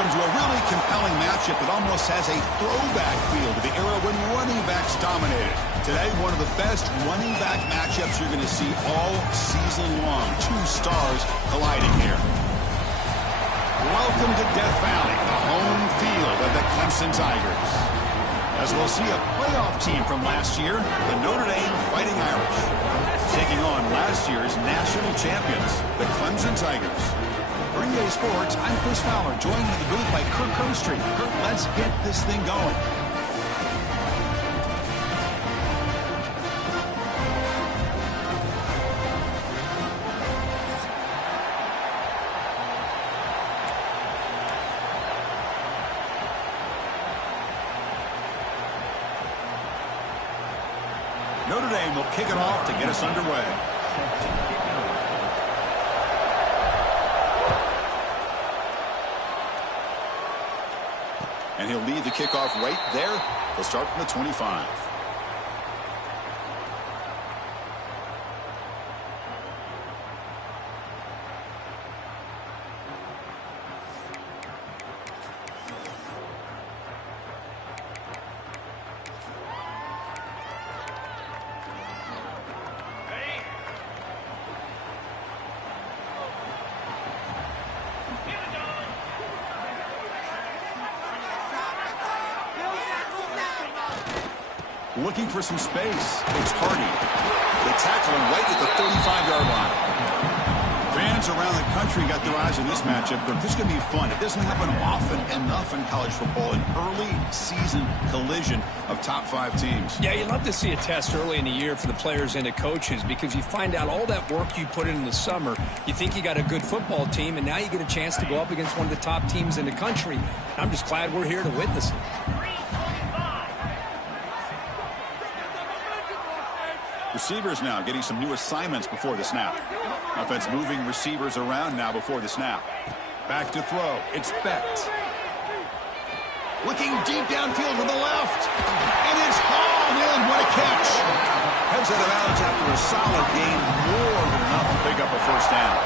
Welcome to a really compelling matchup that almost has a throwback feel to the era when running backs dominated. Today, one of the best running back matchups you're going to see all season long. Two stars colliding here. Welcome to Death Valley, the home field of the Clemson Tigers. As we'll see a playoff team from last year, the Notre Dame Fighting Irish, taking on last year's national champions, the Clemson Tigers. For EA Sports, I'm Chris Fowler, joined in the booth by Kirk Herbstreit. Kirk, let's get this thing going. Notre Dame will kick it off to get us underway. And he'll lead the kickoff right there. He'll start from the 25. Looking for some space. It's Hardy. They tackle him right at the 35-yard line. Fans around the country got their eyes on this matchup, but this is going to be fun. It doesn't happen often enough in college football, an early season collision of top 5 teams. Yeah, you love to see a test early in the year for the players and the coaches because you find out all that work you put in the summer. You think you got a good football team, and now you get a chance to go up against one of the top teams in the country. I'm just glad we're here to witness it. Receivers now getting some new assignments before the snap. Offense moving receivers around now before the snap. Back to throw. It's Becht. Looking deep downfield to the left. And it's hauled in. What a catch. Heads out of bounds after a solid game. More than enough to pick up a first down.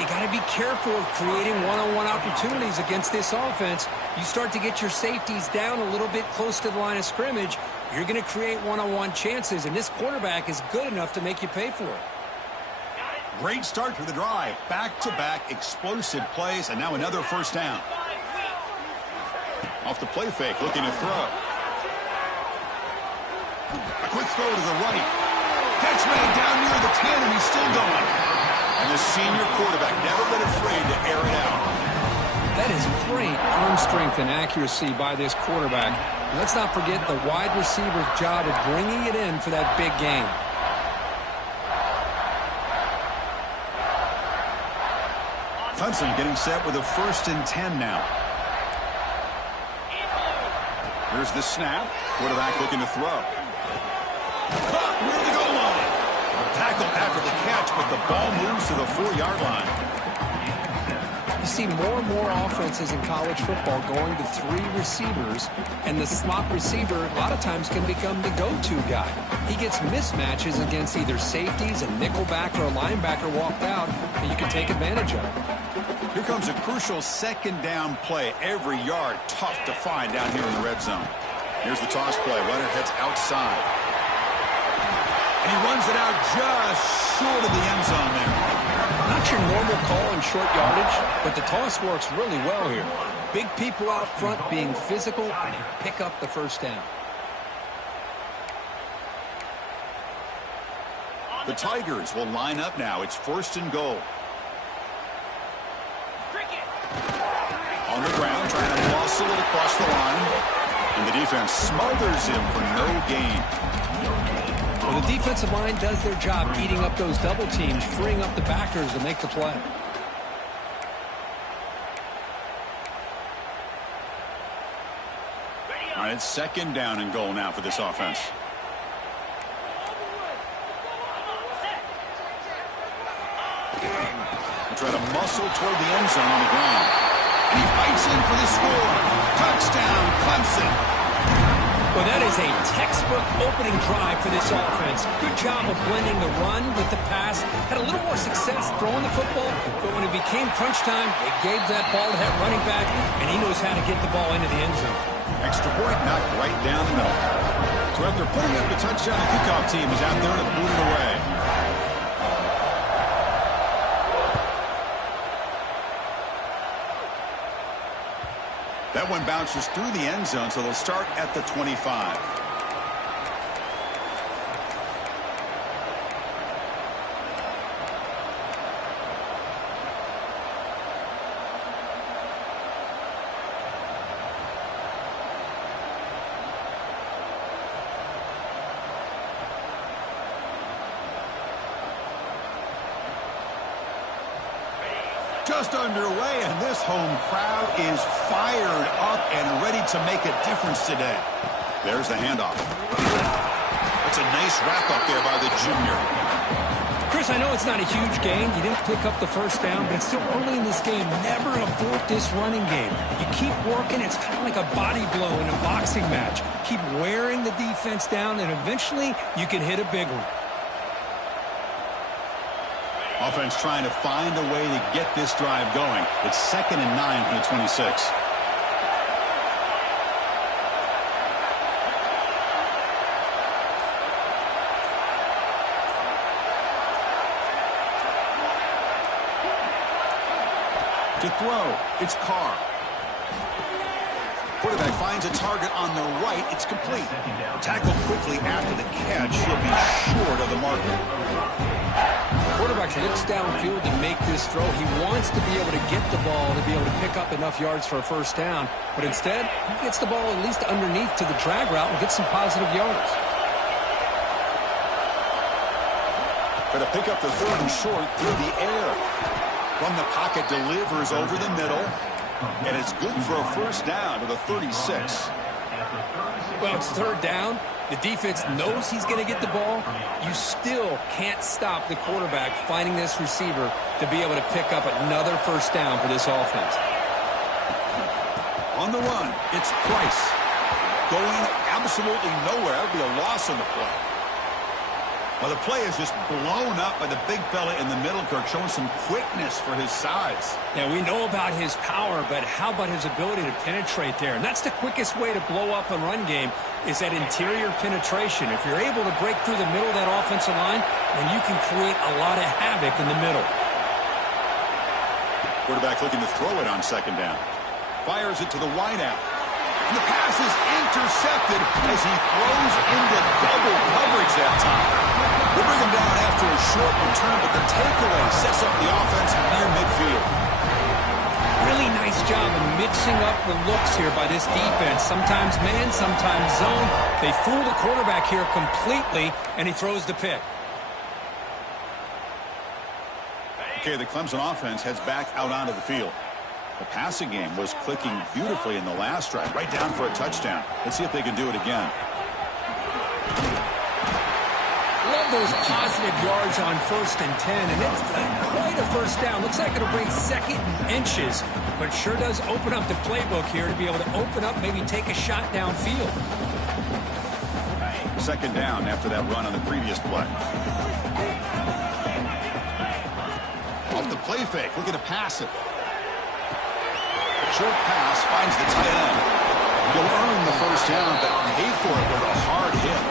You got to be careful of creating one-on-one opportunities against this offense. You start to get your safeties down a little bit close to the line of scrimmage, you're going to create one-on-one chances, and this quarterback is good enough to make you pay for it. Great start to the drive. Back-to-back explosive plays, and now another first down. Off the play fake, looking to throw. A quick throw to the right. Catch made down near the 10, and he's still going. And the senior quarterback never been afraid to air it out. That is great arm strength and accuracy by this quarterback. And let's not forget the wide receiver's job of bringing it in for that big game. Clemson getting set with a 1st and 10 now. Here's the snap. Quarterback looking to throw. Near the goal line. Tackle after the catch, but the ball moves to the 4-yard line. You see more and more offenses in college football going to 3 receivers, and the slot receiver a lot of times can become the go-to guy. He gets mismatches against either safeties, a nickelback, or a linebacker walked out, and you can take advantage of it. Here comes a crucial 2nd down play. Every yard tough to find down here in the red zone. Here's the toss play. Runner heads outside. And he runs it out just short of the end zone there. Not your normal call in short yardage, but the toss works really well here. Big people out front being physical and pick up the first down. The Tigers will line up now. It's 1st and goal. On the ground, trying to muscle it across the line. And the defense smothers him for no gain. Well, the defensive line does their job eating up those double teams, freeing up the backers to make the play. All right, it's 2nd down and goal now for this offense. They try to muscle toward the end zone on the ground. And he fights in for the score. Touchdown, Clemson. Well, that is a textbook opening drive for this offense. Good job of blending the run with the pass. Had a little more success throwing the football, but when it became crunch time, they gave that ball to that running back, and he knows how to get the ball into the end zone. Extra point knocked right down the middle. So after putting up the touchdown, the kickoff team is out there to boot it away. That one bounces through the end zone, so they'll start at the 25. Just underway, and this home crowd is fired up and ready to make a difference today. There's the handoff. It's a nice wrap-up there by the junior. Chris, I know it's not a huge gain. You didn't pick up the first down, but it's still early in this game. Never abort this running game. You keep working. It's kind of like a body blow in a boxing match. Keep wearing the defense down, and eventually you can hit a big one. Offense trying to find a way to get this drive going. It's 2nd and 9 from the 26. To throw, it's Carr. Quarterback finds a target on the right. It's complete. Tackled quickly after the catch. He'll be short of the marker. Quarterback looks downfield to make this throw. He wants to be able to get the ball to be able to pick up enough yards for a first down. But instead, he gets the ball at least underneath to the drag route and gets some positive yards. Going to pick up the 3rd and short through the air. From the pocket, delivers over the middle. And it's good for a first down to the 36. Well, it's 3rd down. The defense knows he's going to get the ball. You still can't stop the quarterback finding this receiver to be able to pick up another first down for this offense. On the run, it's Price. Going absolutely nowhere. That would be a loss on the play. Well, the play is just blown up by the big fella in the middle, Kirk, showing some quickness for his size. Yeah, we know about his power, but how about his ability to penetrate there? And that's the quickest way to blow up a run game, is that interior penetration. If you're able to break through the middle of that offensive line, then you can create a lot of havoc in the middle. Quarterback looking to throw it on 2nd down. Fires it to the wideout. And the pass is intercepted as he throws into double coverage that time. We'll bring him down after a short return, but the takeaway sets up the offense near midfield. Really nice job of mixing up the looks here by this defense. Sometimes man, sometimes zone. They fool the quarterback here completely, and he throws the pick. Okay, the Clemson offense heads back out onto the field. The passing game was clicking beautifully in the last drive, right down for a touchdown. Let's see if they can do it again. Love those positive yards on 1st and 10, and it's quite a first down. Looks like it'll bring 2nd inches, but sure does open up the playbook here to be able to open up, maybe take a shot downfield. 2nd down after that run on the previous play. Off the play fake, looking to pass it. Short pass finds the tight end. He'll earn the first down, but paid for it with a hard hit.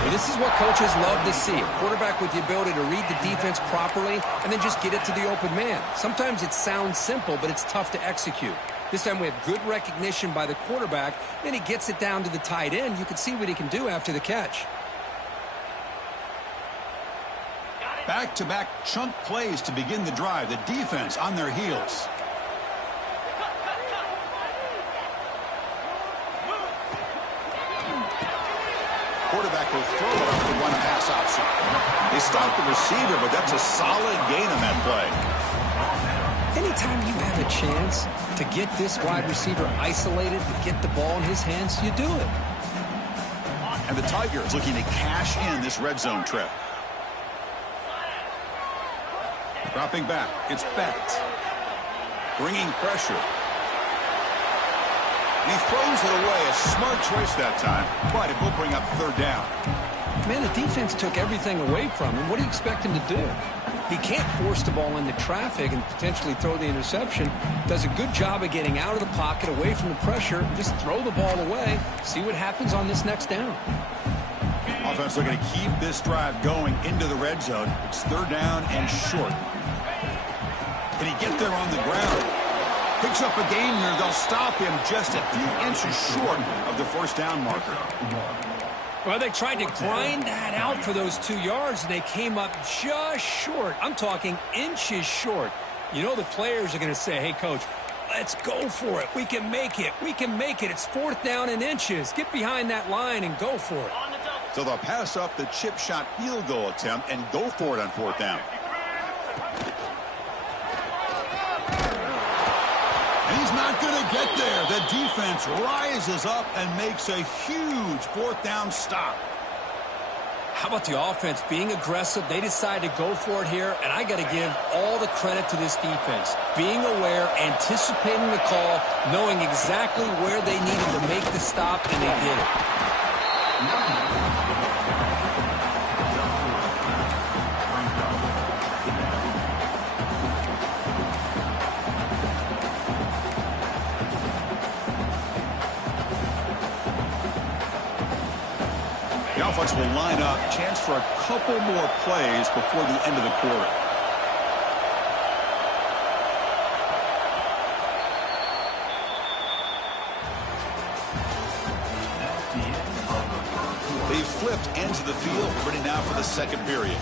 Well, this is what coaches love to see. A quarterback with the ability to read the defense properly and then just get it to the open man. Sometimes it sounds simple, but it's tough to execute. This time we have good recognition by the quarterback. Then he gets it down to the tight end. You can see what he can do after the catch. Back-to-back chunk plays to begin the drive. The defense on their heels. Quarterback will throw it off the one pass option. They stop the receiver, but that's a solid gain on that play. Anytime you have a chance to get this wide receiver isolated, to get the ball in his hands, you do it. And the Tigers looking to cash in this red zone trip. Dropping back, it's Bett. Bringing pressure. He throws it away. A smart choice that time, but it will bring up third down. Man, the defense took everything away from him. What do you expect him to do? He can't force the ball into traffic and potentially throw the interception. Does a good job of getting out of the pocket, away from the pressure, just throw the ball away, see what happens on this next down. Offense looking to keep this drive going into the red zone. It's third down and short. Can he get there on the ground? Picks up a gain here. They'll stop him just a few inches short of the first down marker. Well, they tried to grind that out for those 2 yards, and they came up just short. I'm talking inches short. You know the players are going to say, hey, Coach, let's go for it. We can make it. We can make it. It's fourth down and inches. Get behind that line and go for it. So they'll pass up the chip shot field goal attempt and go for it on fourth down. And he's not going to get there. The defense rises up and makes a huge fourth down stop. How about the offense being aggressive? They decide to go for it here, and I got to give all the credit to this defense. Being aware, anticipating the call, knowing exactly where they needed to make the stop, and they did it. The offense will line up, chance for a couple more plays before the end of the quarter. They've flipped ends of the field, ready now for the second period.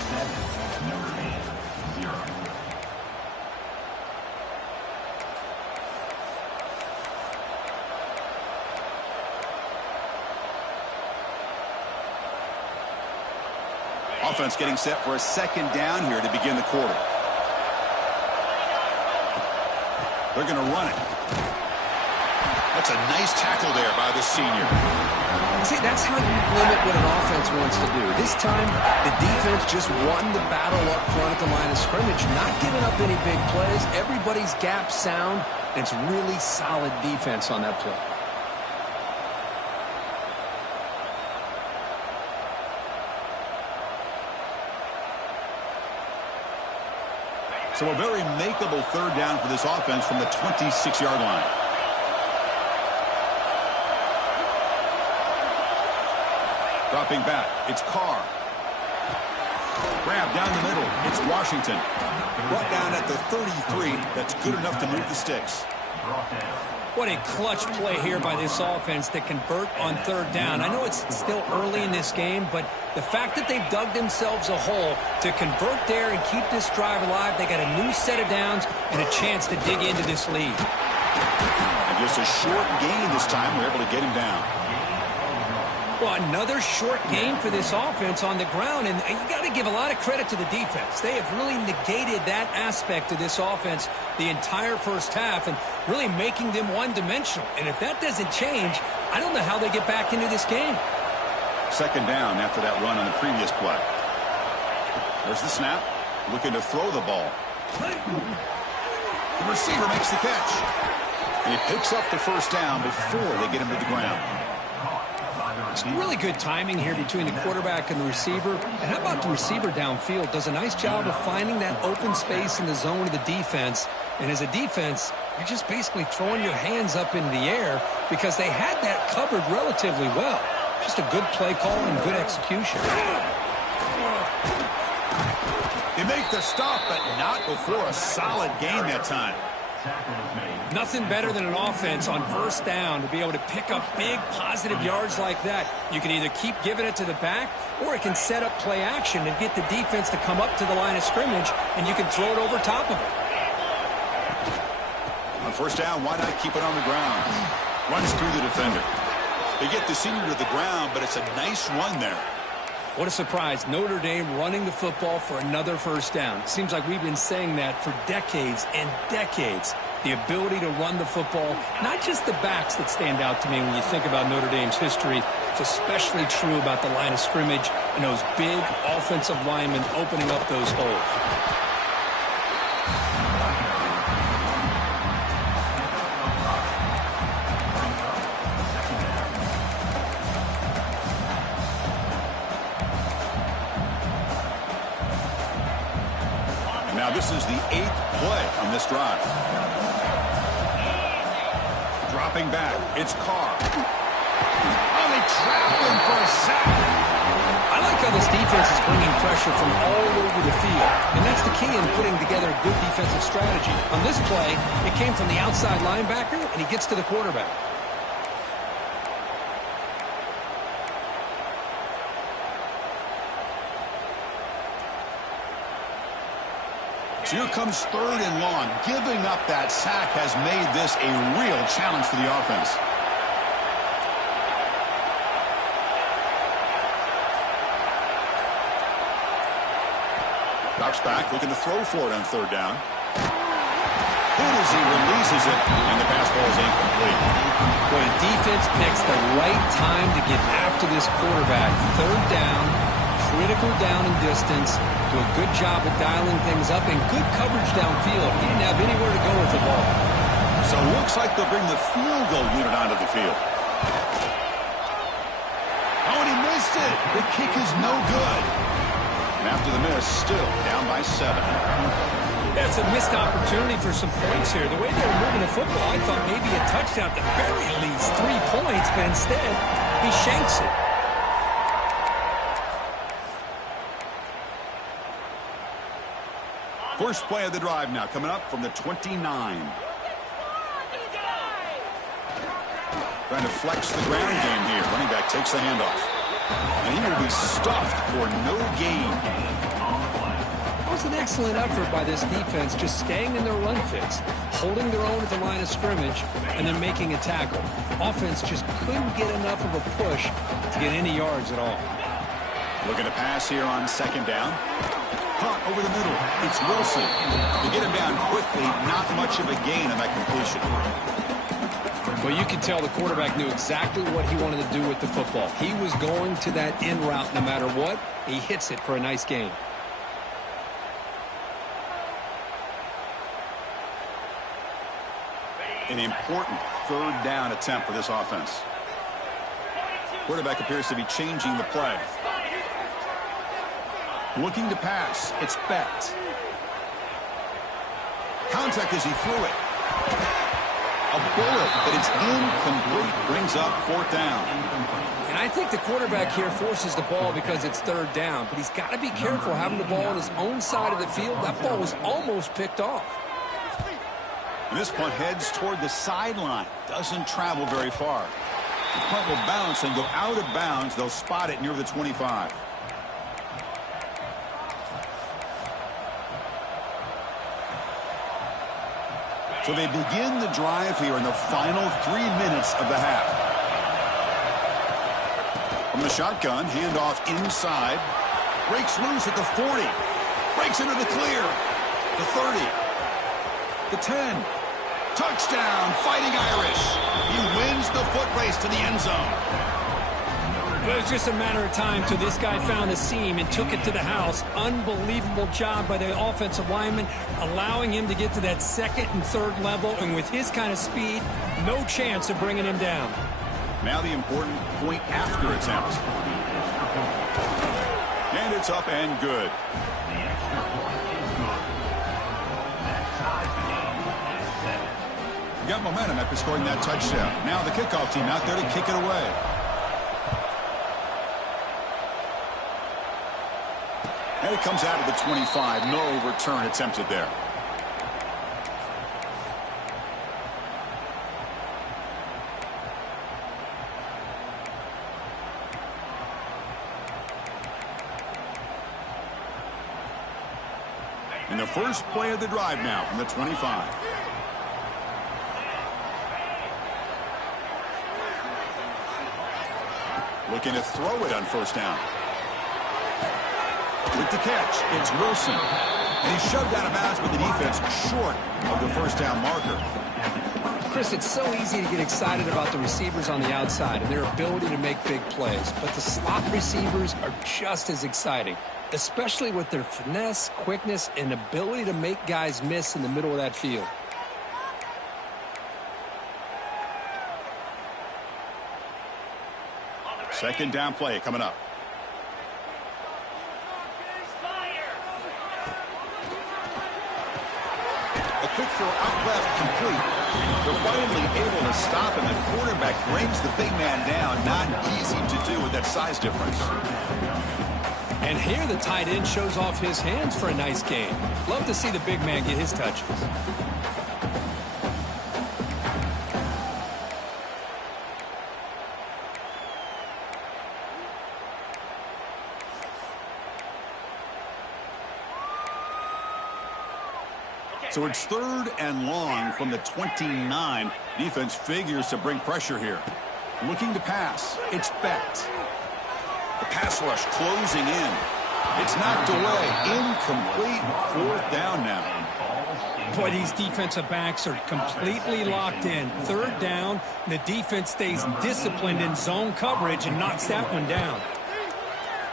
Offense getting set for a second down here to begin the quarter. They're going to run it. That's a nice tackle there by the senior. See, that's how you limit what an offense wants to do. This time, the defense just won the battle up front at the line of scrimmage, not giving up any big plays. Everybody's gap sound, and it's really solid defense on that play. So a very makeable third down for this offense from the 26-yard line. Dropping back, it's Carr. Grab down the middle, it's Washington. Brought down at the 33, that's good enough to move the sticks. What a clutch play here by this offense to convert on third down. I know it's still early in this game, but the fact that they've dug themselves a hole to convert there and keep this drive alive, they got a new set of downs and a chance to dig into this lead. And just a short gain this time, we're able to get him down. Well, another short game for this offense on the ground, and you got to give a lot of credit to the defense. They have really negated that aspect of this offense the entire first half and really making them one-dimensional. And if that doesn't change, I don't know how they get back into this game. Second down after that run on the previous play. There's the snap, looking to throw the ball. The receiver makes the catch. And he picks up the first down before they get him to the ground. Really good timing here between the quarterback and the receiver. And how about the receiver downfield? Does a nice job of finding that open space in the zone of the defense. And as a defense, you're just basically throwing your hands up in the air because they had that covered relatively well. Just a good play call and good execution. They make the stop, but not before a solid gain that time. Nothing better than an offense on first down to be able to pick up big positive yards like that. You can either keep giving it to the back, or it can set up play action and get the defense to come up to the line of scrimmage, and you can throw it over top of it. On first down, why not keep it on the ground? Runs through the defender. They get the senior to the ground, but it's a nice run there. What a surprise. Notre Dame running the football for another first down. Seems like we've been saying that for decades and decades. The ability to run the football, not just the backs that stand out to me when you think about Notre Dame's history. It's especially true about the line of scrimmage and those big offensive linemen opening up those holes. This is the 8th play on this drive. Dropping back, it's Carr. Oh, they trap him for a sack. I like how this defense is bringing pressure from all over the field, and that's the key in putting together a good defensive strategy. On this play, it came from the outside linebacker, and he gets to the quarterback. So here comes 3rd and long. Giving up that sack has made this a real challenge for the offense. Drops back, looking to throw for it on 3rd down. Good as he releases it, and the pass ball is incomplete. Boy, the defense picks the right time to get after this quarterback. 3rd down, critical down and distance. Do a good job of dialing things up, and good coverage downfield. He didn't have anywhere to go with the ball. So it looks like they'll bring the field goal unit onto the field. Oh, and he missed it. The kick is no good. And after the miss, still down by 7. That's a missed opportunity for some points here. The way they were moving the football, I thought maybe a touchdown, at the very least 3 points, but instead, he shanks it. First play of the drive now, coming up from the 29. Trying to flex the ground game here. Running back takes the handoff. And he will be stuffed for no gain. It was an excellent effort by this defense, just staying in their run fits, holding their own at the line of scrimmage, and then making a tackle. Offense just couldn't get enough of a push to get any yards at all. Looking to pass here on 2nd down. Caught over the middle. It's Wilson. To get him down quickly, not much of a gain on that completion. Well, you could tell the quarterback knew exactly what he wanted to do with the football. He was going to that in route no matter what. He hits it for a nice gain. An important 3rd down attempt for this offense. Quarterback appears to be changing the play. Looking to pass. It's Beck. Contact as he threw it. A bullet, but it's incomplete. Brings up 4th down. And I think the quarterback here forces the ball because it's 3rd down, but he's got to be careful having the ball on his own side of the field. That ball was almost picked off. And this punt heads toward the sideline. Doesn't travel very far. The punt will bounce and go out of bounds. They'll spot it near the 25. So they begin the drive here in the final 3 minutes of the half. From the shotgun, handoff inside. Breaks loose at the 40. Breaks into the clear. The 30. The 10. Touchdown, Fighting Irish. He wins the foot race to the end zone. It was just a matter of time till this guy found a seam and took it to the house. Unbelievable job by the offensive lineman, allowing him to get to that 2nd and 3rd level. And with his kind of speed, no chance of bringing him down. Now the important point after attempt. And it's up and good. Got momentum after scoring that touchdown. Now the kickoff team out there to kick it away. And it comes out of the 25. No return attempted there. And the first play of the drive now from the 25. Looking to throw it on 1st down. With the catch, it's Wilson. And he's shoved out of bounds with the defense short of the 1st down marker. Chris, it's so easy to get excited about the receivers on the outside and their ability to make big plays. But the slot receivers are just as exciting, especially with their finesse, quickness, and ability to make guys miss in the middle of that field. Second down play coming up. quick throw out left, complete. They're finally able to stop him. The quarterback brings the big man down. Not easy to do with that size difference. And here the tight end shows off his hands for a nice game. Love to see the big man get his touches. So it's 3rd and long from the 29. Defense figures to bring pressure here. Looking to pass. It's Becht. The pass rush closing in. It's knocked away. Incomplete. 4th down now. Boy, these defensive backs are completely locked in. 3rd down. The defense stays disciplined in zone coverage and knocks that one down.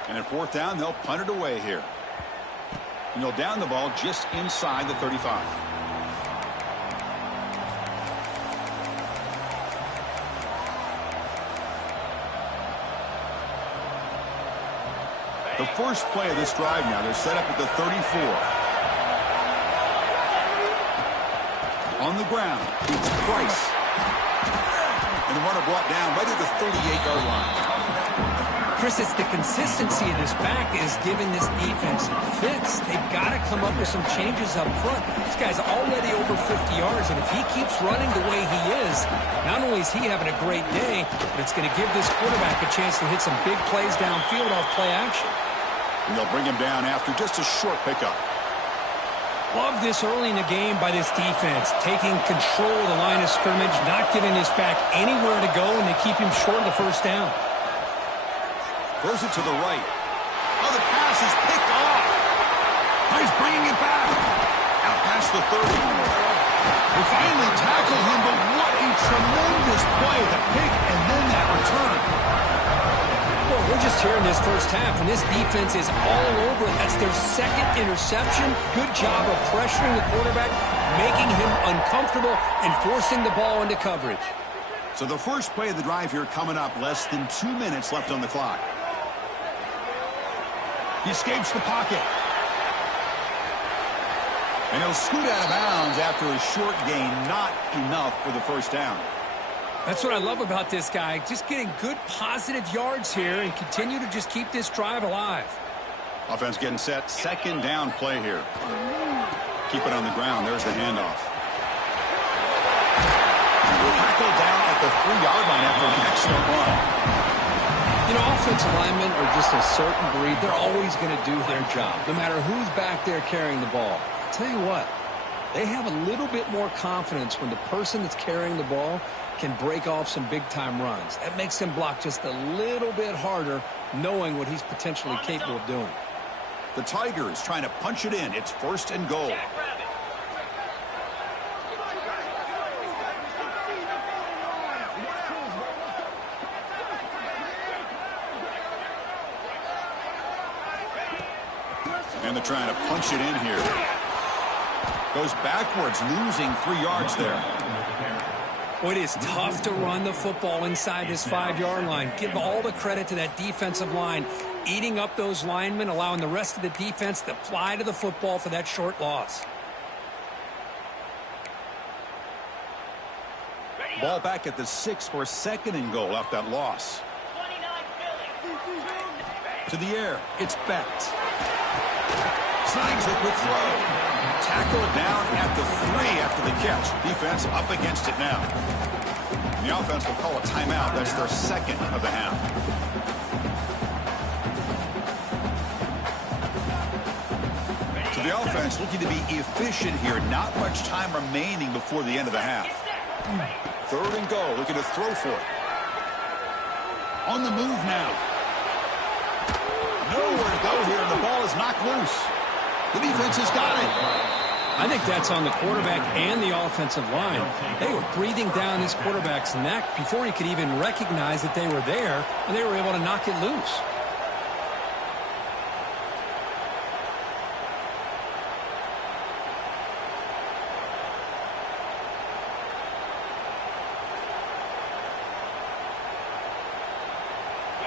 And at 4th down, they'll punt it away here. And they'll down the ball just inside the 35. The first play of this drive now, they're set up at the 34. On the ground, it's Price. And the runner brought down right at the 38-yard line. Chris, it's the consistency of this back is giving this defense fits. They've got to come up with some changes up front. This guy's already over 50 yards, and if he keeps running the way he is, not only is he having a great day, but it's going to give this quarterback a chance to hit some big plays downfield off play action. And they'll bring him down after just a short pickup. Love this early in the game by this defense, taking control of the line of scrimmage, not giving this back anywhere to go, and they keep him short of the first down. Throws it to the right. Oh, the pass is picked off. He's bringing it back. Out past the 30. They finally tackled him, but what a tremendous play. The pick and then that return. Well, we're just here in this first half, and this defense is all over it. That's their 2nd interception. Good job of pressuring the quarterback, making him uncomfortable, and forcing the ball into coverage. So the first play of the drive here coming up. Less than 2 minutes left on the clock. He escapes the pocket. And he'll scoot out of bounds after a short gain. Not enough for the first down. That's what I love about this guy. Just getting good positive yards here and continue to just keep this drive alive. Offense getting set. 2nd down play here. Keep it on the ground. There's the handoff. Tackled down at the 3-yard line after an excellent run. You know, offensive linemen are just a certain breed. They're always going to do their job, no matter who's back there carrying the ball. I'll tell you what, they have a little bit more confidence when the person that's carrying the ball can break off some big-time runs. That makes them block just a little bit harder, knowing what he's potentially capable of doing. The Tigers trying to punch it in. It's 1st and goal. And they're trying to punch it in here. Goes backwards, losing 3 yards there. Well, it is tough to run the football inside this 5-yard line. Give all the credit to that defensive line, eating up those linemen, allowing the rest of the defense to fly to the football for that short loss. Ball back at the 6 for 2nd and goal off that loss. To the air, it's Becht. Snags a quick throw. Tackled down at the 3 after the catch. Defense up against it now. The offense will call a timeout. That's their 2nd of the half. So the offense looking to be efficient here. Not much time remaining before the end of the half. 3rd and goal. Looking to throw for it. On the move now. Nowhere to go here, and the ball is knocked loose. The defense has got it. I think that's on the quarterback and the offensive line. They were breathing down this quarterback's neck before he could even recognize that they were there, and they were able to knock it loose.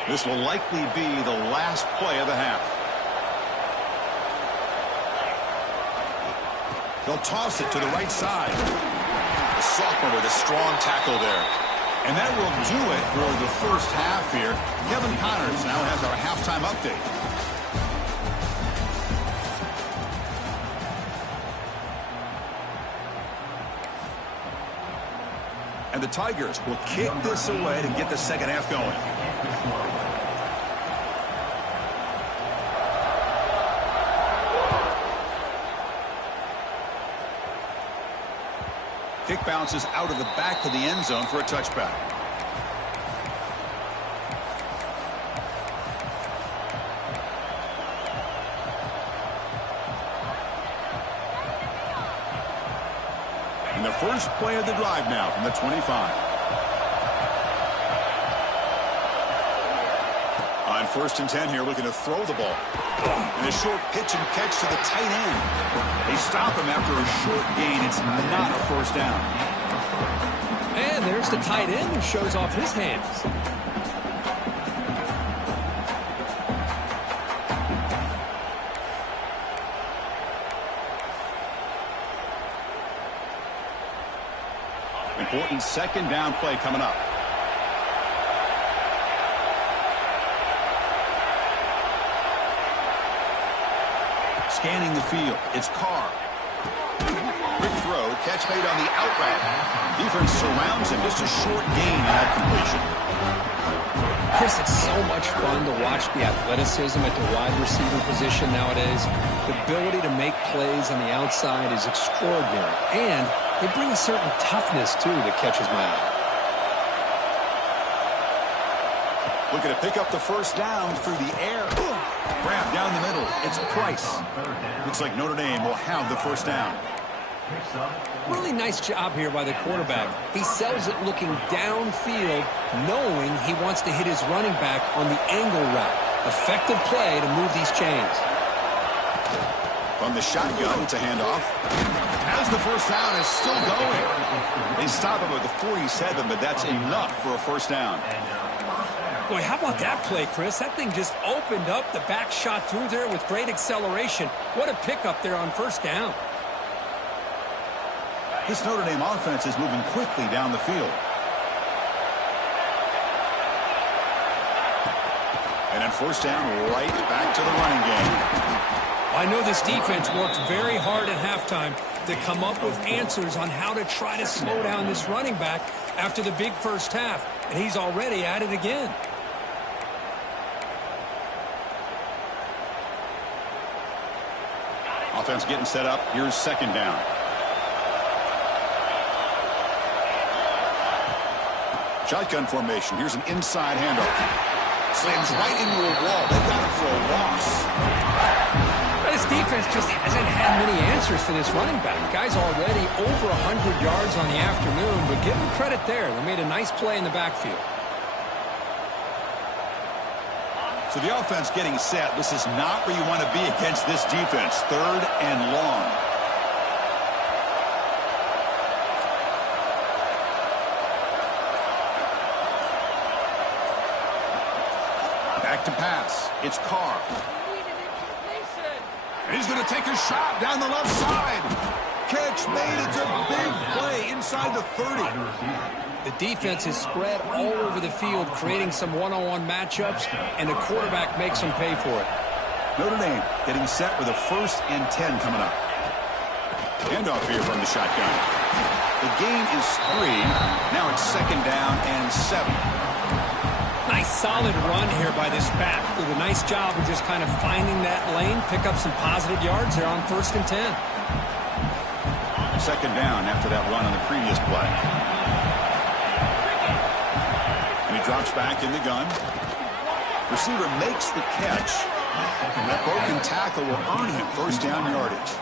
This will likely be the last play of the half. They'll toss it to the right side. The sophomore with a strong tackle there. And that will do it for the first half here. Kevin Connors now has our halftime update. And the Tigers will kick this away to get the second half going. Kick bounces out of the back of the end zone for a touchback. And the first play of the drive now from the 25. On 1st and 10 here, looking to throw the ball. And a short pitch and catch to the tight end. They stop him after a short gain. It's not a first down. And there's the tight end who shows off his hands. Important second down play coming up. Scanning the field, it's Carr. Quick throw, catch made on the out route. Defense surrounds him, just a short gain on that completion. Chris, it's so much fun to watch the athleticism at the wide receiver position nowadays. The ability to make plays on the outside is extraordinary. And they bring a certain toughness, too, that catches my eye. Looking to pick up the first down through the air. Grab down the middle. It's Price. Looks like Notre Dame will have the first down. Really nice job here by the quarterback. He sells it looking downfield, knowing he wants to hit his running back on the angle route. Effective play to move these chains. From the shotgun, it's a handoff. As the first down is still going. They stop him at the 47, but that's enough for a first down. Boy, how about that play, Chris? That thing just opened up. The back shot through there with great acceleration. What a pickup there on first down. This Notre Dame offense is moving quickly down the field. And then first down, right back to the running game. I know this defense worked very hard at halftime to come up with answers on how to try to slow down this running back after the big first half, and he's already at it again. Offense getting set up. Here's second down. Shotgun formation. Here's an inside handoff. Slams right into a wall. They've got it for a loss. This defense just hasn't had many answers for this running back. Guy's already over 100 yards on the afternoon, but give him credit there. They made a nice play in the backfield. So the offense getting set. This is not where you want to be against this defense. 3rd and long. Back to pass. It's Carr. He's going to take a shot down the left side. Catch made. It's a big play inside the 30. The defense is spread all over the field, creating some one-on-one matchups, and the quarterback makes them pay for it. Notre Dame getting set with a 1st and 10 coming up. Handoff here from the shotgun. The gain is 3. Now it's second down and 7. Nice solid run here by this back. Did a nice job of just kind of finding that lane, pick up some positive yards there on 1st and 10. Second down after that run on the previous play. And he drops back in the gun. Receiver makes the catch. And that broken tackle will earn him first down yardage.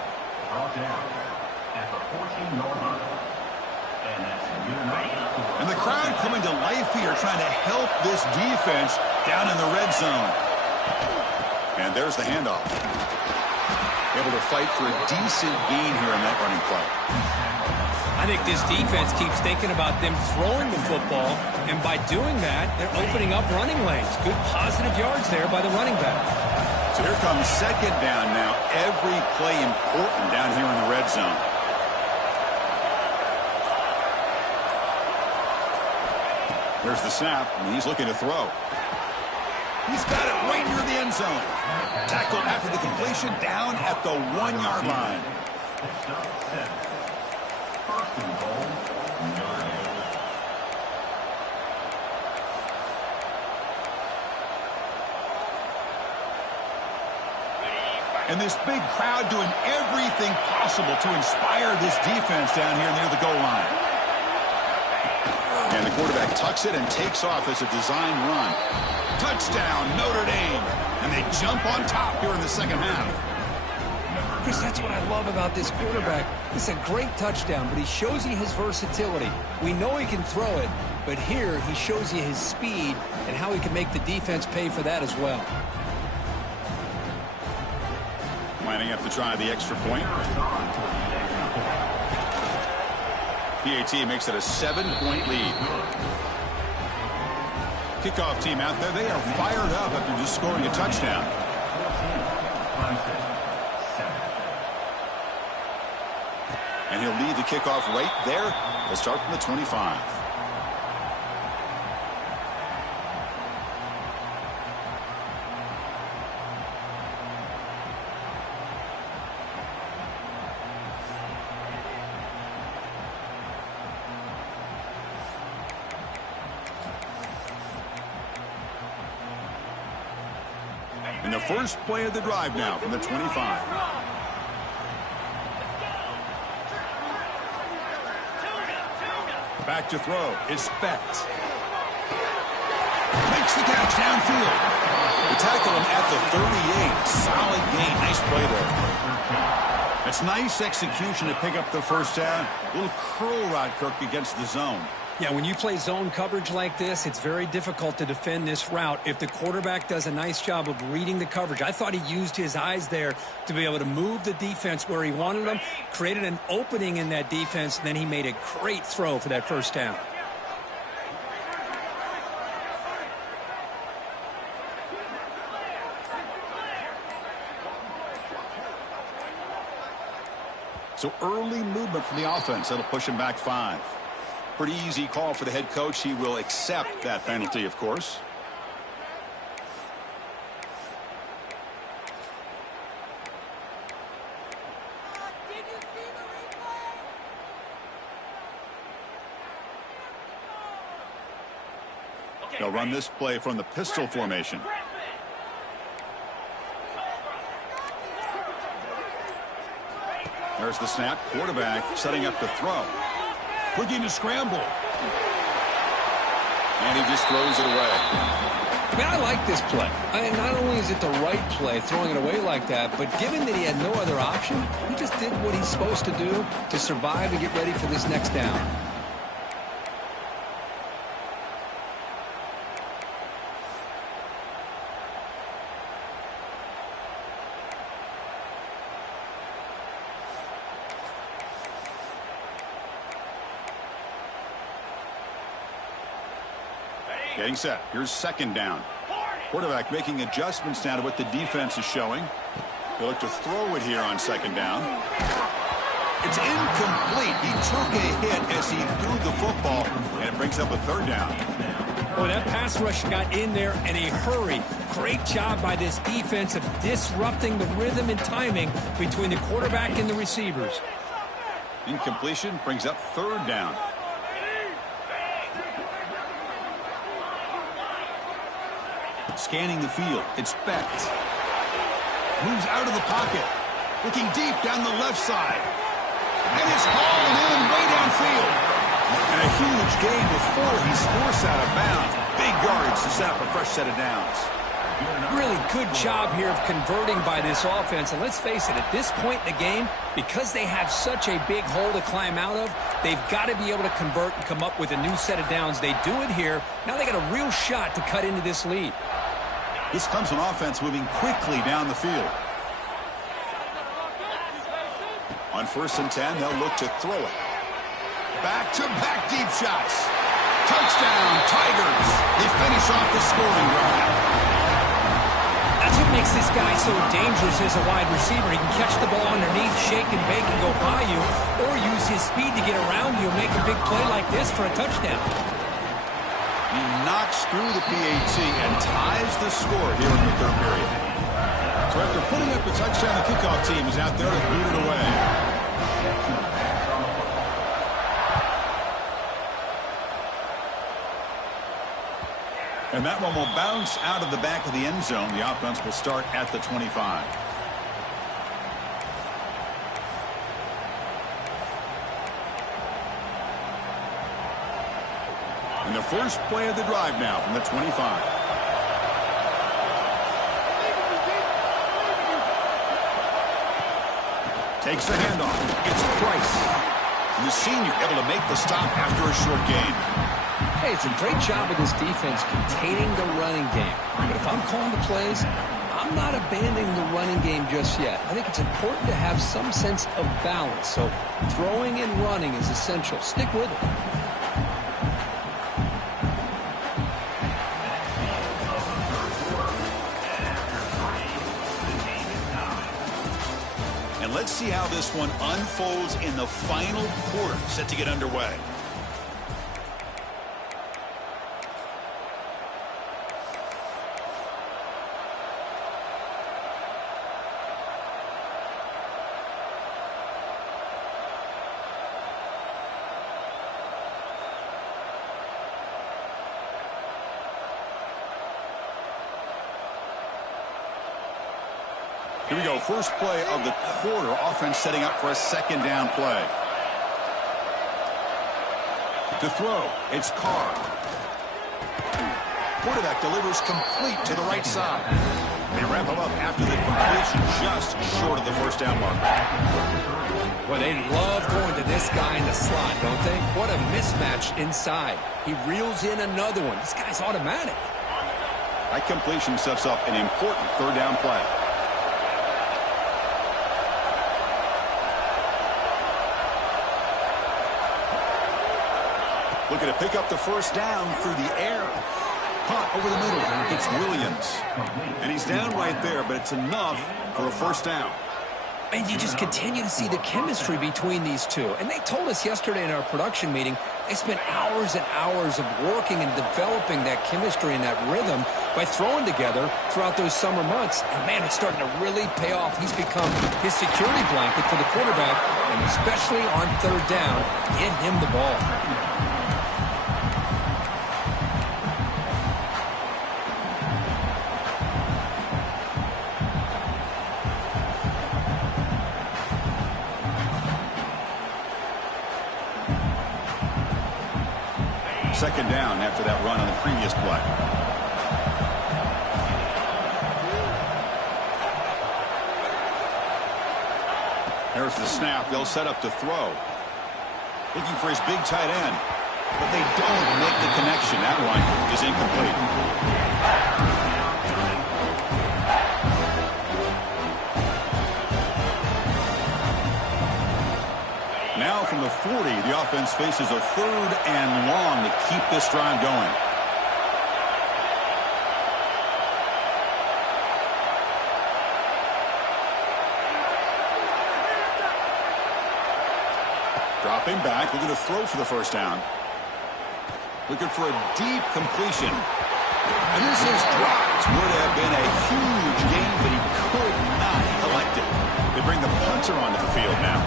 And the crowd coming to life here, trying to help this defense down in the red zone. And there's the handoff. Able to fight for a decent gain here in that running play. I think this defense keeps thinking about them throwing the football, and by doing that, they're opening up running lanes. Good positive yards there by the running back. So here comes second down now. Every play important down here in the red zone. There's the snap, and he's looking to throw. He's got it right near the end zone. Tackled after the completion down at the 1-yard line. And this big crowd doing everything possible to inspire this defense down here near the goal line. And the quarterback tucks it and takes off as a design run. Touchdown, Notre Dame. And they jump on top here in the second half. Chris, that's what I love about this quarterback. It's a great touchdown, but he shows you his versatility. We know he can throw it, but here he shows you his speed and how he can make the defense pay for that as well. Lining up to try the extra point. PAT makes it a 7-point lead. Kickoff team out there, they are fired up after just scoring a touchdown. And he'll lead the kickoff right there. They'll start from the 25. And the first play of the drive now from the 25. Back to throw. It's Specht. Makes the catch downfield. They tackle him at the 38. Solid gain. Nice play there. That's nice execution to pick up the first down. A little curl rod, Kirk, against the zone. Yeah, when you play zone coverage like this, it's very difficult to defend this route if the quarterback does a nice job of reading the coverage. I thought he used his eyes there to be able to move the defense where he wanted them, created an opening in that defense, and then he made a great throw for that first down. So early movement from the offense. That'll push him back 5. Pretty easy call for the head coach. He will accept that penalty, of course. They'll run this play from the pistol formation. There's the snap. Quarterback setting up the throw. Looking to scramble. And he just throws it away. Man, I like this play. Not only is it the right play, throwing it away like that, but given that he had no other option, he just did what he's supposed to do to survive and get ready for this next down. Getting set. Here's second down. Quarterback making adjustments now to what the defense is showing. He'll look to throw it here on second down. It's incomplete. He took a hit as he threw the football, and it brings up a third down. Boy, that pass rush got in there in a hurry. Great job by this defense of disrupting the rhythm and timing between the quarterback and the receivers. Incompletion brings up third down. Scanning the field. It's Specht. Moves out of the pocket. Looking deep down the left side. And it's hauled in way downfield. And a huge gain before he's forced out of bounds. Big yardage to set up a fresh set of downs. Really good job here of converting by this offense. And let's face it, at this point in the game, because they have such a big hole to climb out of, they've got to be able to convert and come up with a new set of downs. They do it here. Now they got a real shot to cut into this lead. This Clemson offense moving quickly down the field. On 1st and 10, they'll look to throw it. Back-to-back deep shots. Touchdown, Tigers. They finish off the scoring drive. That's what makes this guy so dangerous as a wide receiver. He can catch the ball underneath, shake and bake and go by you, or use his speed to get around you and make a big play like this for a touchdown. He knocks through the PAT and ties the score here in the third period. So after putting up the touchdown, the kickoff team is out there to boot it away. And that one will bounce out of the back of the end zone. The offense will start at the 25. And the first play of the drive now from the 25. Takes the handoff. It's Price. And the senior able to make the stop after a short gain. Hey, it's a great job of this defense containing the running game. But if I'm calling the plays, I'm not abandoning the running game just yet. I think it's important to have some sense of balance. So throwing and running is essential. Stick with it. And let's see how this one unfolds in the final quarter, set to get underway. Here we go. First play of the quarter. Offense setting up for a second down play. To throw, it's Carr. Quarterback delivers complete to the right side. They wrap him up after the completion, just short of the first down mark. Well, they love going to this guy in the slot, don't they? What a mismatch inside. He reels in another one. This guy's automatic. That completion sets up an important third down play. Looking to pick up the first down through the air. Caught over the middle. It's Williams. And he's down right there, but it's enough for a first down. And you just continue to see the chemistry between these two. And they told us yesterday in our production meeting, they spent hours and hours of working and developing that chemistry and that rhythm by throwing together throughout those summer months. And, man, it's starting to really pay off. He's become his security blanket for the quarterback, and especially on third down, get him the ball. Second down after that run on the previous play. There's the snap. They'll set up to throw. Looking for his big tight end. But they don't make the connection. That one is incomplete. Now from the 40, the offense faces a third and long to keep this drive going. Dropping back, looking to throw for the first down. Looking for a deep completion. And this is dropped. Would have been a huge gain, but he could not collect it. They bring the punter onto the field now.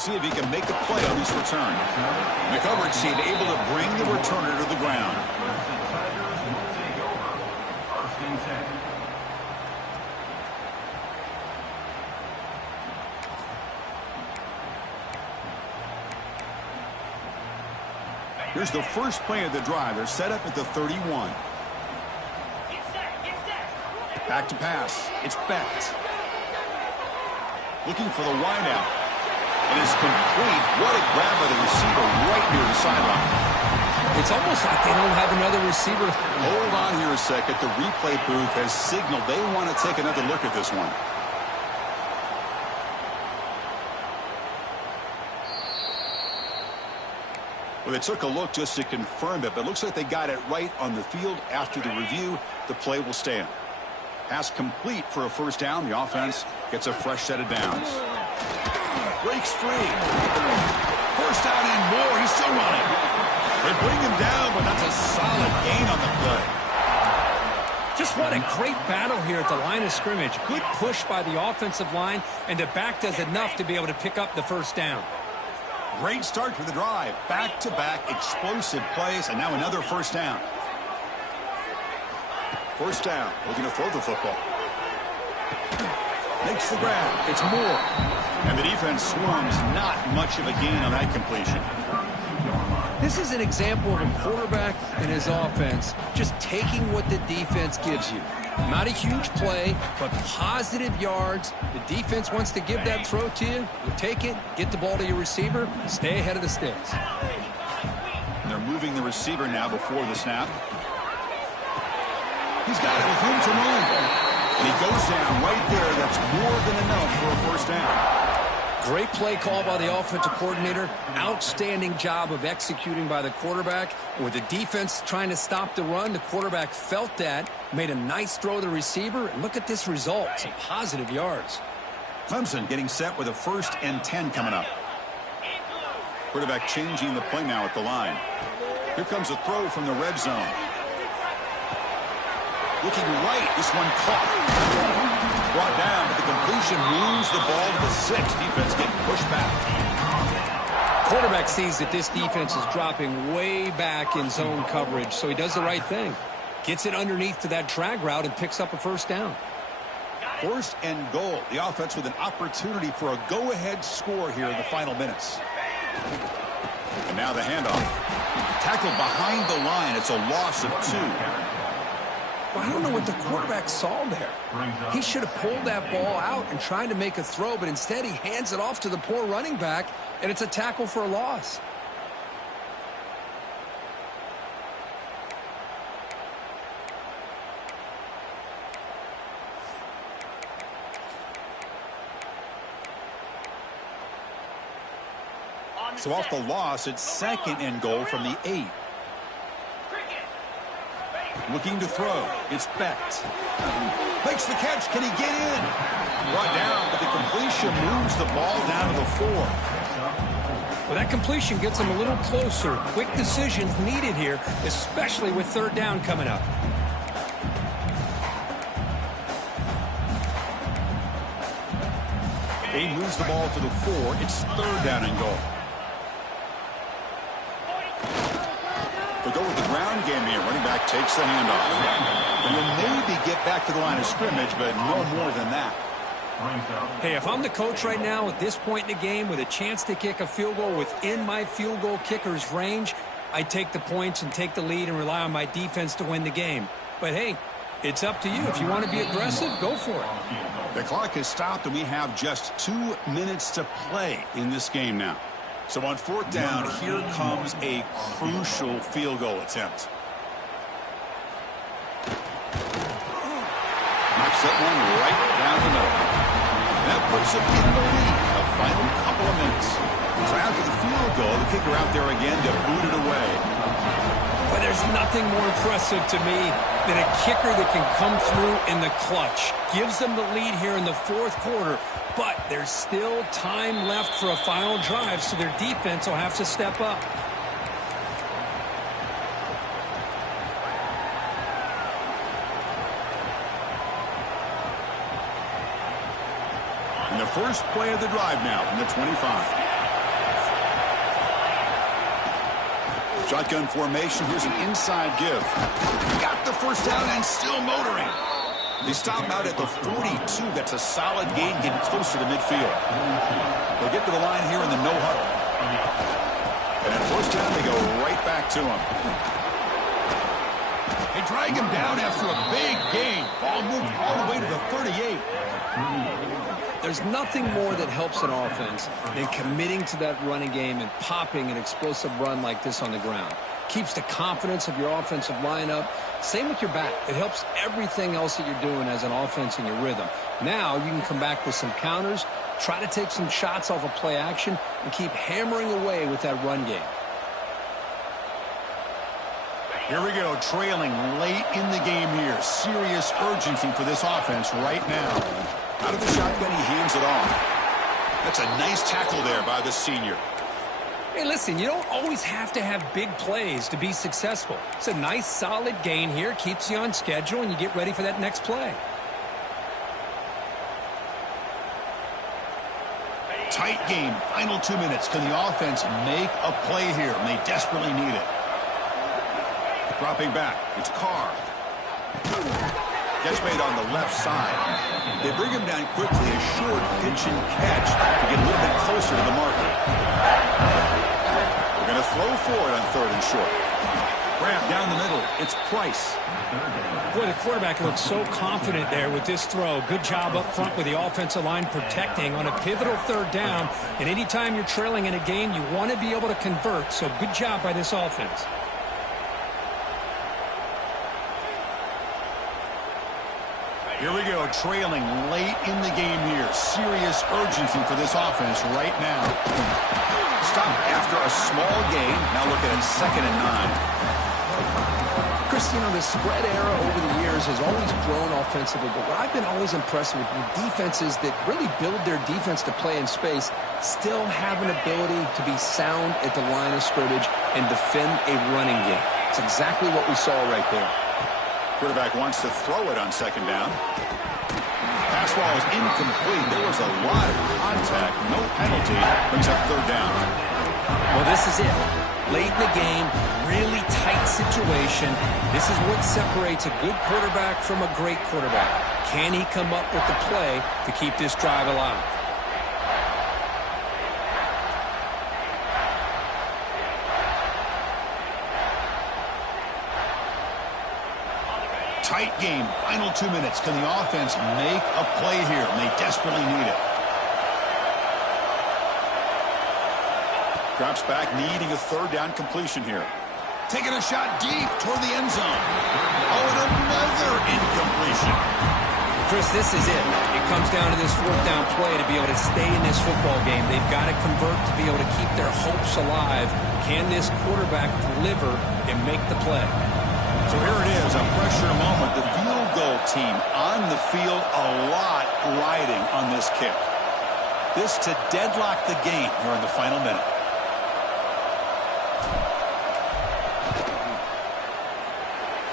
See if he can make a play on this return. The coverage team able to bring the returner to the ground. Here's the first play of the drive. They're set up at the 31. Back to pass. It's Bett. Looking for the wideout. And it's complete. What a grab by the receiver right near the sideline. It's almost like they don't have another receiver. Hold on here a second. The replay booth has signaled they want to take another look at this one. Well, they took a look just to confirm it, but it looks like they got it right on the field. After the review, the play will stand. Pass complete for a first down. The offense gets a fresh set of downs. Breaks free. First down and more. He's still running. They bring him down, but that's a solid gain on the play. Just what a great battle here at the line of scrimmage. Good push by the offensive line, and the back does enough to be able to pick up the first down. Great start to the drive. Back-to-back explosive plays, and now another first down. First down. Looking to throw the football. Makes the grab. It's Moore. And the defense swarms. Not much of a gain on that completion. This is an example of a quarterback and his offense just taking what the defense gives you. Not a huge play, but positive yards. The defense wants to give that throw to you. You take it, get the ball to your receiver, stay ahead of the sticks. And they're moving the receiver now before the snap. He's got it with room to move. And he goes down right there. That's more than enough for a first down. Great play call by the offensive coordinator. Outstanding job of executing by the quarterback. With the defense trying to stop the run, the quarterback felt that, made a nice throw to the receiver, and look at this result. Some positive yards. Clemson getting set with a 1st and 10 coming up. Quarterback changing the play now at the line. Here comes a throw from the red zone. Looking right, this one caught. Brought down, but the completion moves the ball to the 6. Defense getting pushed back. Quarterback sees that this defense is dropping way back in zone coverage, so he does the right thing. Gets it underneath to that drag route and picks up a first down. 1st and goal. The offense with an opportunity for a go-ahead score here in the final minutes. And now the handoff. Tackled behind the line. It's a loss of 2. Well, I don't know what the quarterback saw there. He should have pulled that ball out and tried to make a throw, but instead he hands it off to the poor running back, and it's a tackle for a loss. So off the loss, it's 2nd and goal from the 8. Looking to throw. It's Becht. Makes the catch. Can he get in? Brought down, but the completion moves the ball down to the 4. Well, that completion gets him a little closer. Quick decisions needed here, especially with 3rd down coming up. He moves the ball to the 4. It's 3rd down and goal. They'll go with the ground game here. Running back takes the handoff. And he'll maybe get back to the line of scrimmage, but no more than that. Hey, if I'm the coach right now at this point in the game with a chance to kick a field goal within my field goal kicker's range, I'd take the points and take the lead and rely on my defense to win the game. But hey, it's up to you. If you want to be aggressive, go for it. The clock has stopped, and we have just 2 minutes to play in this game now. So on 4th down, here comes a crucial field goal attempt. Knocks that one right down the middle. That puts them in the lead in the final couple of minutes. So after the field goal, the kicker out there again to boot it away. But there's nothing more impressive to me than a kicker that can come through in the clutch. Gives them the lead here in the 4th quarter, but there's still time left for a final drive, so their defense will have to step up. And the first play of the drive now from the 25. Shotgun formation. Here's an inside give. Got the first down and still motoring. They stop out at the 42. That's a solid gain, getting closer to midfield. They'll get to the line here in the no huddle. And at first down, they go right back to him. They drag him down after a big gain. Ball moved all the way to the 38. There's nothing more that helps an offense than committing to that running game and popping an explosive run like this on the ground. Keeps the confidence of your offensive lineup. Same with your back. It helps everything else that you're doing as an offense in your rhythm. Now you can come back with some counters, try to take some shots off of play action, and keep hammering away with that run game. Here we go, trailing late in the game here. Serious urgency for this offense right now. Out of the shotgun, he hands it off. That's a nice tackle there by the senior. Hey, listen, you don't always have to have big plays to be successful. It's a nice, solid gain here. Keeps you on schedule, and you get ready for that next play. Tight game. Final 2 minutes. Can the offense make a play here? And they desperately need it. Dropping back. It's Carr. Catch made on the left side. They bring him down quickly. A short pitch and catch to get a little bit closer to the marker. We're going to throw forward on 3rd and short. Grab down the middle. It's Price. Boy, the quarterback looks so confident there with this throw. Good job up front with the offensive line protecting on a pivotal 3rd down. And anytime you're trailing in a game, you want to be able to convert. So good job by this offense. Here we go, trailing late in the game here. Serious urgency for this offense right now. Stop after a small gain. Now look at it, 2nd and 9. Chris, you know, the spread era over the years has always grown offensively, but what I've been always impressed with defenses that really build their defense to play in space still have an ability to be sound at the line of scrimmage and defend a running game. It's exactly what we saw right there. Quarterback wants to throw it on 2nd down. Pass ball is incomplete. There was a lot of contact. No penalty. Brings up 3rd down. Well, this is it. Late in the game, really tight situation. This is what separates a good quarterback from a great quarterback. Can he come up with the play to keep this drive alive? Tight game. Final 2 minutes. Can the offense make a play here? And they desperately need it. Drops back, needing a 3rd down completion here. Taking a shot deep toward the end zone. Oh, and another incompletion. Chris, this is it. It comes down to this 4th down play to be able to stay in this football game. They've got to convert to be able to keep their hopes alive. Can this quarterback deliver and make the play? So here it is, a pressure moment. The field goal team on the field, a lot riding on this kick. This to deadlock the game here in the final minute.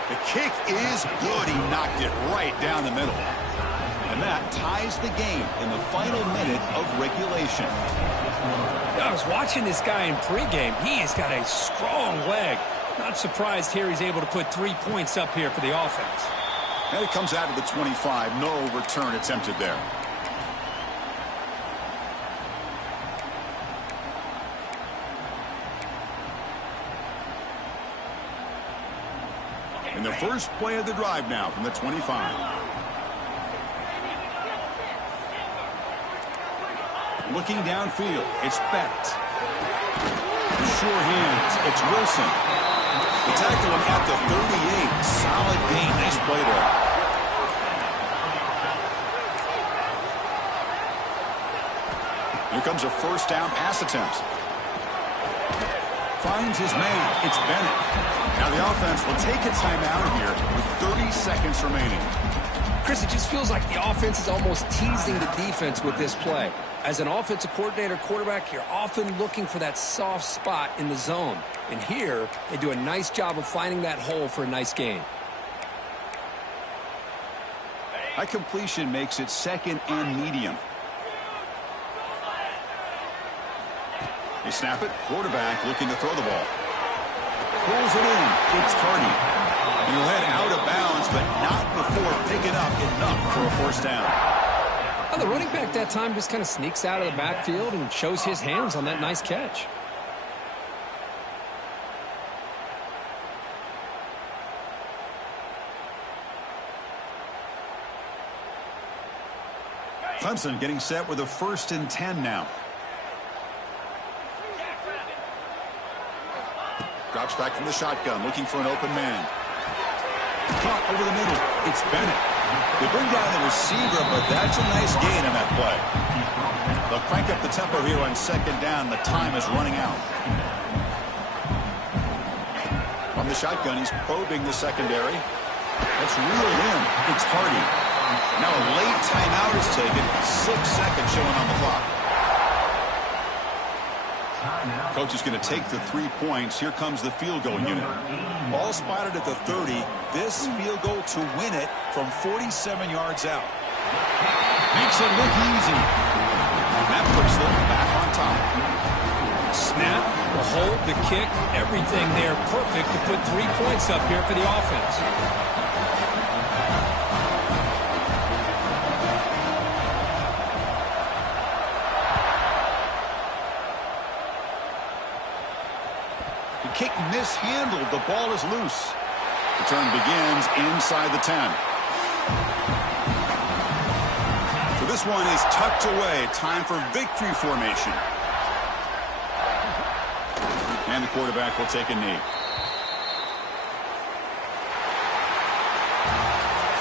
The kick is good. He knocked it right down the middle. And that ties the game in the final minute of regulation. I was watching this guy in pregame. He has got a strong leg. Not surprised here he's able to put 3 points up here for the offense. And it comes out of the 25. No return attempted there. In the first play of the drive now from the 25. Looking downfield, it's Becht. Sure hands, it's Wilson. The tackle him at the 38. Solid gain. Nice play there. Here comes a 1st down pass attempt. Finds his man. It's Bennett. Now the offense will take a timeout here with 30 seconds remaining. Chris, it just feels like the offense is almost teasing the defense with this play. As an offensive coordinator quarterback, you're often looking for that soft spot in the zone. And here, they do a nice job of finding that hole for a nice gain. That completion makes it 2nd and medium. They snap it. Quarterback looking to throw the ball. Pulls it in. It's Hardy. He'll head out of bounds, but not before picking up enough for a 1st down. Well, the running back that time just kind of sneaks out of the backfield and shows his hands on that nice catch. Clemson getting set with a 1st and 10 now. Drops back from the shotgun, looking for an open man. Caught over the middle. It's Bennett. They bring down the receiver, but that's a nice gain on that play. They'll crank up the tempo here on 2nd down. The time is running out. From the shotgun, he's probing the secondary. That's reeled in. It's Hardy. Now a late timeout is taken. 6 seconds showing on the clock. Coach is going to take the 3 points. Here comes the field goal unit. Ball spotted at the 30. This field goal to win it from 47 yards out. Makes it look easy. That puts them back on top. Snap, the hold, the kick, everything there perfect to put 3 points up here for the offense. The kick mishandled. The ball is loose. The turn begins inside the 10. So this one is tucked away. Time for victory formation. And the quarterback will take a knee.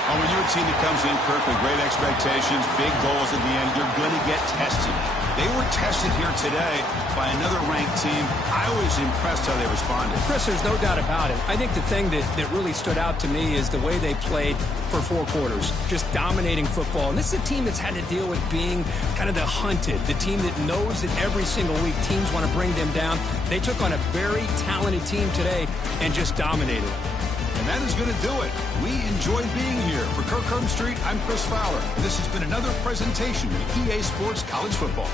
Oh, when you're a team that comes in, Kirk, with great expectations, big goals at the end, you're going to get tested. They were tested here today by another ranked team. I was impressed how they responded. Chris, there's no doubt about it. I think the thing that really stood out to me is the way they played for 4 quarters, just dominating football. And this is a team that's had to deal with being kind of the hunted, the team that knows that every single week teams want to bring them down. They took on a very talented team today and just dominated. And that is going to do it. We enjoyed being here. For Kirk Street, I'm Chris Fowler. This has been another presentation of EA Sports College Football.